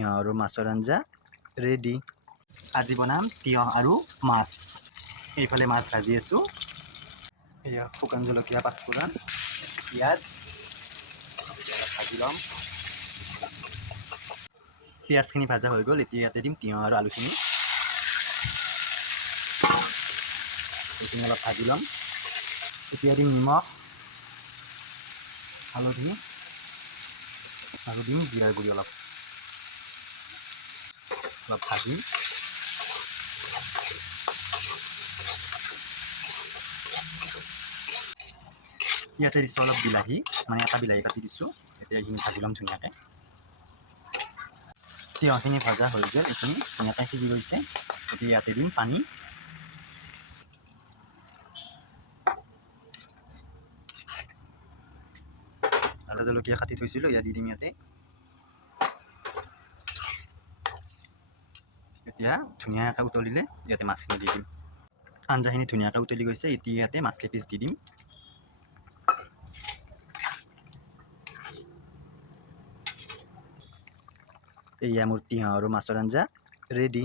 তিয়ঁহ আৰু মাছৰ আঞ্জা ৰেডি। আজি বনাম তিয়ঁহ আৰু মাছ। এইফালে মাছ ভাজি আছোঁ। এয়া শুকান জলকীয়া, পাঁচফোৰণ, পিঁয়াজ ভাজি ল'ম। পিঁয়াজখিনি ভাজা হৈ গ'ল। এতিয়া ইয়াতে দিম তিয়ঁহ আৰু আলুখিনি। এইখিনি অলপ ভাজি ল'ম। এতিয়া দিম নিমখ, হালধি আৰু দিম জিৰাৰ গুড়ি অলপ ভাজি ইয়াতে দিছোঁ অলপ বিলাহী, মানে এটা বিলাহী কাটি দিছোঁ। এতিয়া এইখিনি ভাজি ল'ম ধুনীয়াকৈ। তিয়ঁহখিনি ভজা হৈ গ'ল, এইখিনি ধুনীয়াকৈ সিজি গৈছে। এতিয়া ইয়াতে দিম পানী। আদা জলকীয়া কাটি থৈছিলোঁ, ইয়াত দি দিম ইয়াতে। এতিয়া ধুনীয়াকৈ উতলিলে ইয়াতে মাছখিনি দি দিম। আঞ্জাখিনি ধুনীয়াকৈ উতলি গৈছে। এতিয়া ইয়াতে মাছ কেইপিচ দি দিম। এয়া মোৰ তিয়ঁহ আৰু মাছৰ আঞ্জা ৰেডি।